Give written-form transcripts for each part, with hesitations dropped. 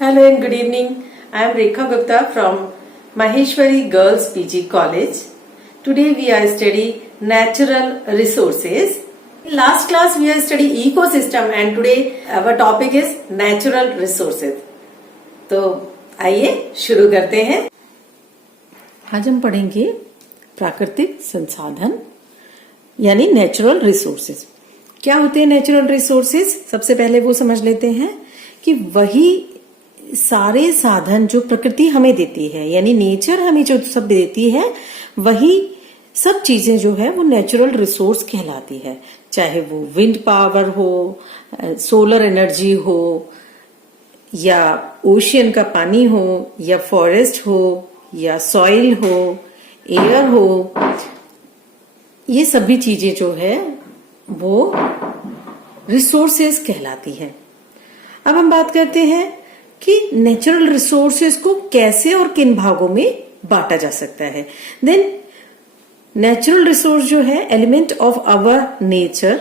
Hello and good evening. I am Rekha Gupta from Maheshwari Girls PG College. Today we are studying natural resources. In last class we have studied ecosystem and today our topic is natural resources. तो आइए शुरू करते हैं। आज हम पढ़ेंगे प्राकृतिक संसाधन यानी नेचुरल रिसोर्सेज। क्या होते हैं नेचुरल रिसोर्सेज? सबसे पहले वो समझ लेते हैं कि वही सारे साधन जो प्रकृति हमें देती है यानी नेचर हमें जो सब देती है वही सब चीजें जो है वो नेचुरल रिसोर्स कहलाती है। चाहे वो विंड पावर हो, सोलर एनर्जी हो, या ओशियन का पानी हो, या फॉरेस्ट हो, या सॉइल हो, एयर हो, ये सभी चीजें जो है वो रिसोर्सेज कहलाती है। अब हम बात करते हैं कि नेचुरल रिसोर्सेज को कैसे और किन भागों में बांटा जा सकता है। देन नेचुरल रिसोर्स जो है element of our nature,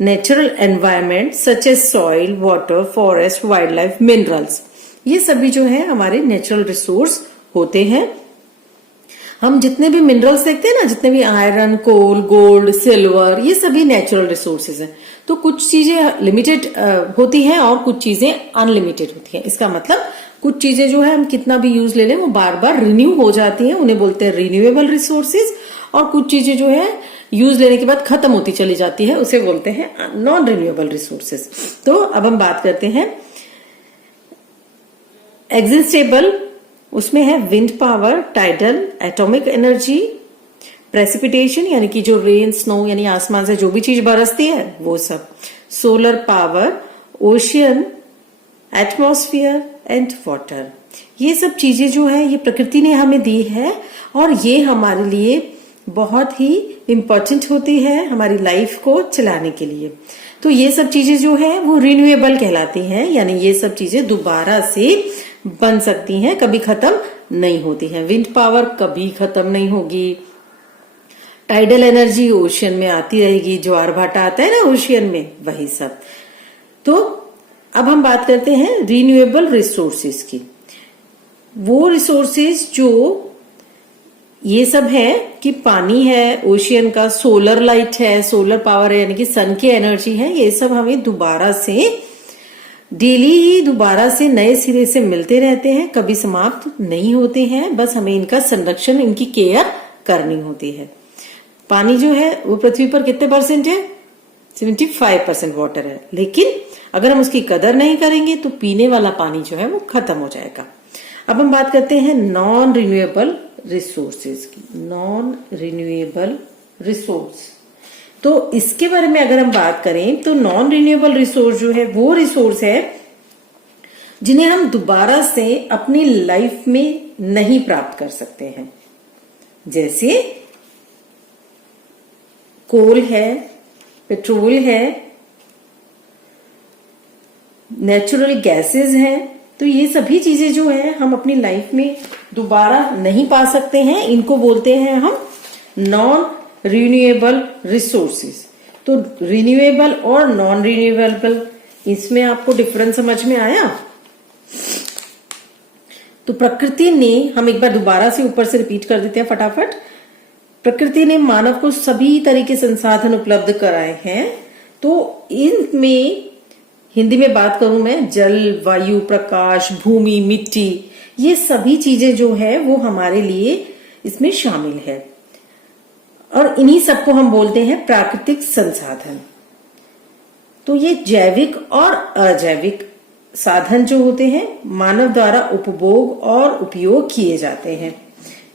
natural environment such as soil, water, forest, wild life, minerals, ये सभी जो है हमारे नेचुरल रिसोर्स होते हैं। हम जितने भी मिनरल्स देखते हैं ना, जितने भी आयरन, कोल, गोल्ड, सिल्वर, ये सभी नेचुरल रिसोर्सेज हैं। तो कुछ चीजें लिमिटेड होती हैं और कुछ चीजें अनलिमिटेड होती हैं। इसका मतलब कुछ चीजें जो है हम कितना भी यूज ले लें वो बार बार रिन्यू हो जाती हैं, उन्हें बोलते हैं रिन्यूएबल रिसोर्सेज। और कुछ चीजें जो है यूज लेने के बाद खत्म होती चली जाती है, उसे बोलते हैं नॉन रिन्यूएबल रिसोर्सेज। तो अब हम बात करते हैं एग्जिस्टेबल, उसमें है wind power, tidal, atomic energy, precipitation यानी कि जो रेन, स्नो यानी आसमान से जो भी चीज बरसती है वो सब, solar power, ocean, atmosphere and water, ये सब चीजें जो है ये प्रकृति ने हमें दी है और ये हमारे लिए बहुत ही इम्पोर्टेंट होती है हमारी लाइफ को चलाने के लिए। तो ये सब चीजें जो है वो रिन्यूएबल कहलाती हैं, यानी ये सब चीजें दोबारा से बन सकती हैं, कभी खत्म नहीं होती हैं। विंड पावर कभी खत्म नहीं होगी, टाइडल एनर्जी ओशियन में आती रहेगी, ज्वार भाटा आता है ना ओशियन में, वही सब। तो अब हम बात करते हैं रिन्यूएबल रिसोर्सेज की। वो रिसोर्सेज जो ये सब है कि पानी है ओशियन का, सोलर लाइट है, सोलर पावर है यानी कि सन की एनर्जी है, ये सब हमें दोबारा से डेली ही दोबारा से नए सिरे से मिलते रहते हैं, कभी समाप्त नहीं होते हैं। बस हमें इनका संरक्षण, इनकी केयर करनी होती है। पानी जो है वो पृथ्वी पर कितने परसेंट है? 75% वाटर है, लेकिन अगर हम उसकी कदर नहीं करेंगे तो पीने वाला पानी जो है वो खत्म हो जाएगा। अब हम बात करते हैं नॉन रिन्यूएबल रिसोर्सेज की। नॉन रिन्यूएबल रिसोर्स, तो इसके बारे में अगर हम बात करें तो नॉन रिन्यूएबल रिसोर्स जो है वो रिसोर्स है जिन्हें हम दोबारा से अपनी लाइफ में नहीं प्राप्त कर सकते हैं। जैसे कोल है, पेट्रोल है, नेचुरल गैसेस हैं, तो ये सभी चीजें जो है हम अपनी लाइफ में दोबारा नहीं पा सकते हैं, इनको बोलते हैं हम नॉन रिन्यूएबल रिसोर्सेज। तो रिन्यूएबल और नॉन रिन्यूएबल, इसमें आपको डिफरेंस समझ में आया? तो प्रकृति ने, हम एक बार दोबारा से ऊपर से रिपीट कर देते हैं फटाफट। प्रकृति ने मानव को सभी तरह के संसाधन उपलब्ध कराए हैं। तो इनमें हिंदी में बात करूं मैं, जल, वायु, प्रकाश, भूमि, मिट्टी, ये सभी चीजें जो है वो हमारे लिए इसमें शामिल है और इन्हीं सबको हम बोलते हैं प्राकृतिक संसाधन। तो ये जैविक और अजैविक साधन जो होते हैं मानव द्वारा उपभोग और उपयोग किए जाते हैं,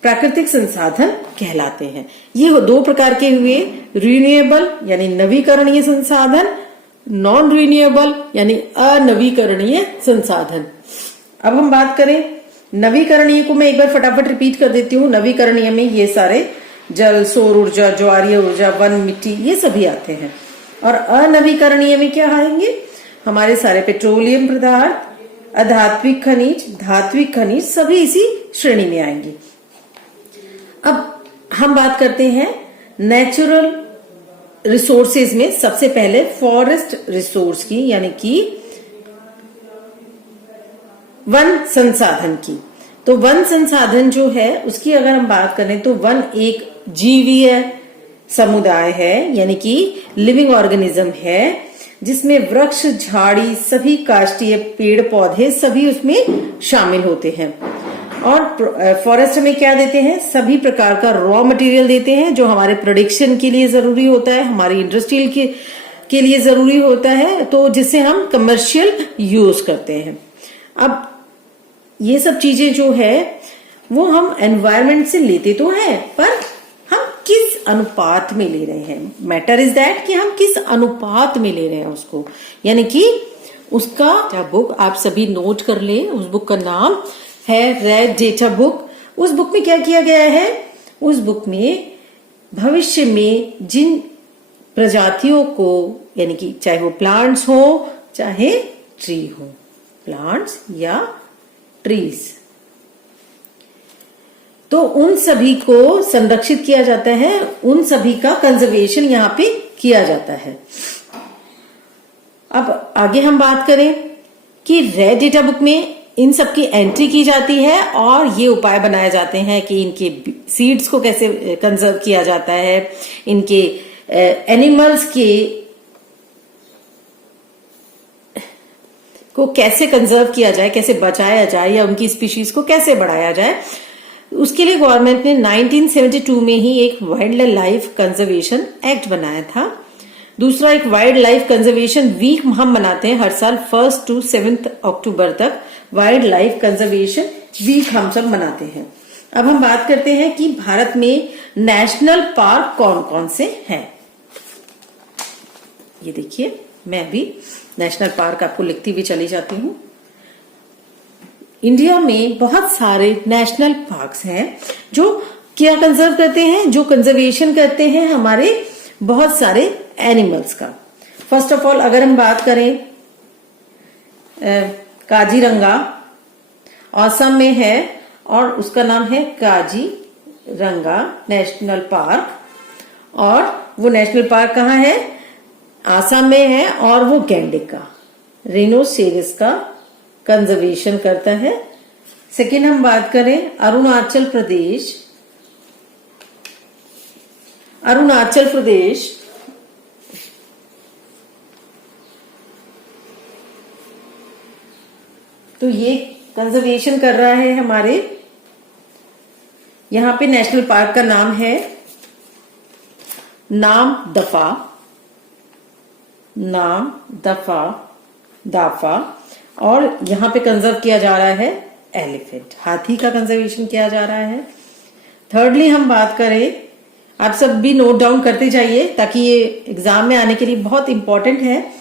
प्राकृतिक संसाधन कहलाते हैं। ये दो प्रकार के हुए, रिन्यूएबल यानी नवीकरणीय संसाधन, नॉन रिन्यूएबल यानी अनवीकरणीय संसाधन। अब हम बात करें नवीकरणीय को, मैं एक बार फटाफट रिपीट कर देती हूँ। नवीकरणीय में ये सारे जल, सौर ऊर्जा, ज्वारीय ऊर्जा, वन, मिट्टी, ये सभी आते हैं। और अनवीकरणीय में क्या आएंगे? हमारे सारे पेट्रोलियम पदार्थ, अधात्विक खनिज, धात्विक खनिज, सभी इसी श्रेणी में आएंगे। अब हम बात करते हैं नेचुरल रिसोर्सेज में सबसे पहले फॉरेस्ट रिसोर्स की, यानी कि वन संसाधन की। तो वन संसाधन जो है उसकी अगर हम बात करें तो वन एक जीवीय समुदाय है, यानी कि लिविंग ऑर्गेनिज्म है, जिसमें वृक्ष, झाड़ी, सभी काष्ठीय पेड़ पौधे सभी उसमें शामिल होते हैं। और फॉरेस्ट में क्या देते हैं, सभी प्रकार का रॉ मटेरियल देते हैं जो हमारे प्रोडक्शन के लिए जरूरी होता है, हमारी इंडस्ट्रियल के लिए जरूरी होता है, तो जिससे हम कमर्शियल यूज करते हैं। अब ये सब चीजें जो है वो हम एनवायरमेंट से लेते तो हैं, पर हम किस अनुपात में ले रहे हैं। मैटर इज दैट कि हम किस अनुपात में ले रहे हैं उसको, यानी कि उसका बुक आप सभी नोट कर लें। उस बुक का नाम है रेड डेटा बुक। उस बुक में क्या किया गया है, उस बुक में भविष्य में जिन प्रजातियों को, यानी कि चाहे वो प्लांट्स हो चाहे ट्री हो, प्लांट्स या ट्रीज, तो उन सभी को संरक्षित किया जाता है, उन सभी का कंजर्वेशन यहाँ पे किया जाता है। अब आगे हम बात करें कि रेड डेटा बुक में इन सब की एंट्री की जाती है और ये उपाय बनाए जाते हैं कि इनके सीड्स को कैसे कंजर्व किया जाता है, इनके एनिमल्स के को कैसे कंजर्व किया जाए, कैसे बचाया जाए, या उनकी स्पीशीज को कैसे बढ़ाया जाए। उसके लिए गवर्नमेंट ने 1972 में ही एक वाइल्ड लाइफ कंजर्वेशन एक्ट बनाया था। दूसरा, एक वाइल्ड लाइफ कंजर्वेशन वीक हम मनाते हैं हर साल 1 to 7 अक्टूबर तक वाइल्ड लाइफ कंजर्वेशन वीक हम सब मनाते हैं। अब हम बात करते हैं कि भारत में नेशनल पार्क कौन कौन से हैं। ये देखिए, मैं भी नेशनल पार्क आपको लिखती हुई चली जाती हूँ। इंडिया में बहुत सारे नेशनल पार्क्स हैं जो क्या कंजर्व करते हैं, जो कंजर्वेशन करते हैं हमारे बहुत सारे एनिमल्स का। फर्स्ट ऑफ ऑल अगर हम बात करें काजीरंगा असम में है और उसका नाम है काजीरंगा नेशनल पार्क, और वो नेशनल पार्क कहाँ है, आसाम में है, और वो गैंडे का रिनोसेरिस का कंजर्वेशन करता है। सेकेंड हम बात करें अरुणाचल प्रदेश। अरुणाचल प्रदेश तो ये कंजर्वेशन कर रहा है हमारे, यहां पे नेशनल पार्क का नाम है नाम दफा, और यहां पे कंजर्व किया जा रहा है एलिफेंट, हाथी का कंजर्वेशन किया जा रहा है। थर्डली हम बात करें, आप सब भी नोट डाउन करते जाइए ताकि ये एग्जाम में आने के लिए बहुत इंपॉर्टेंट है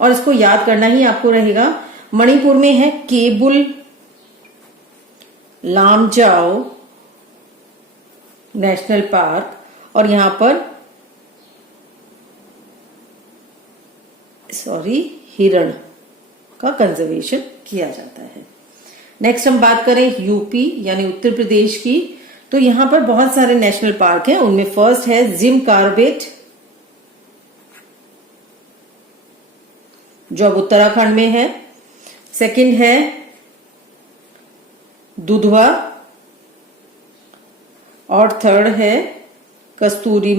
और इसको याद करना ही आपको रहेगा। मणिपुर में है केबुल लामजाओ नेशनल पार्क, और यहां पर हिरण का कंजर्वेशन किया जाता है। नेक्स्ट हम बात करें यूपी यानी उत्तर प्रदेश की, तो यहां पर बहुत सारे नेशनल पार्क हैं। उनमें फर्स्ट है जिम कार्बेट जो अब उत्तराखंड में है। सेकंड है दुधवा, और थर्ड है कस्तूरी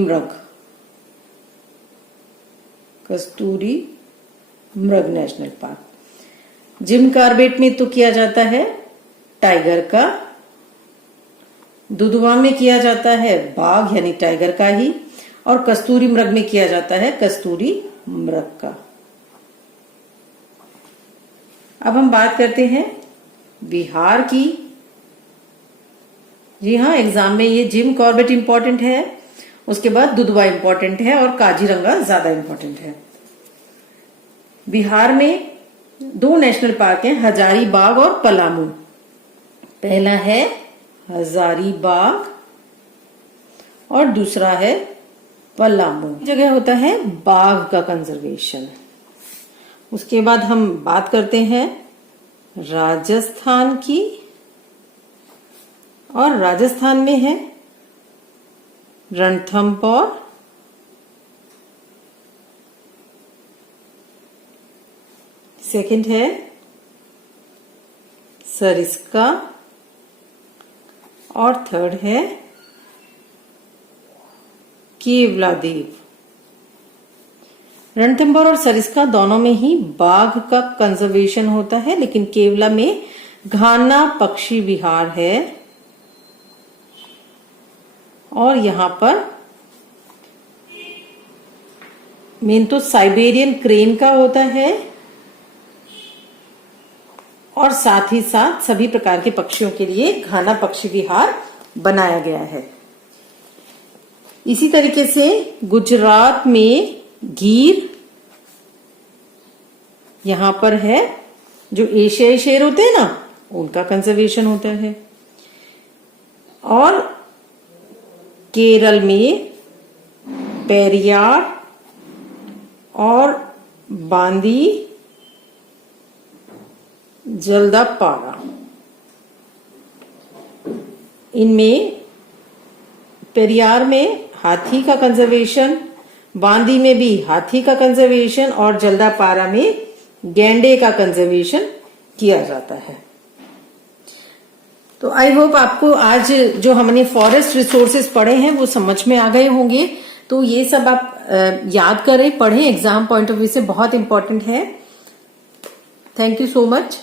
मृग नेशनल पार्क। जिम कार्बेट में तो किया जाता है टाइगर का, दुधवा में किया जाता है बाघ यानी टाइगर का ही, और कस्तूरी मृग में किया जाता है कस्तूरी मृग का। अब हम बात करते हैं बिहार की। जी हाँ, एग्जाम में ये जिम कॉर्बेट इंपॉर्टेंट है, उसके बाद दुधवा इंपॉर्टेंट है और काजीरंगा ज्यादा इंपॉर्टेंट है। बिहार में 2 नेशनल पार्क हैं, हजारीबाग और पलामू। पहला है हजारीबाग और दूसरा है पलामू। जगह होता है बाघ का कंजर्वेशन। उसके बाद हम बात करते हैं राजस्थान की, और राजस्थान में है रणथंभौर, सेकंड है सरिस्का और थर्ड है केवलादेव। रणथंभौर और सरिस्का दोनों में ही बाघ का कंजर्वेशन होता है, लेकिन केवला में घाना पक्षी विहार है। और यहां पर मेन तो साइबेरियन क्रेन का होता है और साथ ही साथ सभी प्रकार के पक्षियों के लिए घाना पक्षी विहार बनाया गया है। इसी तरीके से गुजरात में गीर, यहां पर है जो एशियाई शेर होते हैं ना, उनका कंजर्वेशन होता है। और केरल में पेरियार और बांदी जलदापारा, इनमें पेरियार में हाथी का कंजर्वेशन, बांदी में भी हाथी का कंजर्वेशन और जलदापारा में गैंडे का कंजर्वेशन किया जाता है। तो आई होप आपको आज जो हमने फॉरेस्ट रिसोर्सेज पढ़े हैं वो समझ में आ गए होंगे। तो ये सब आप याद करें, पढ़ें, एग्जाम पॉइंट ऑफ व्यू से बहुत इंपॉर्टेंट है। Thank you so much.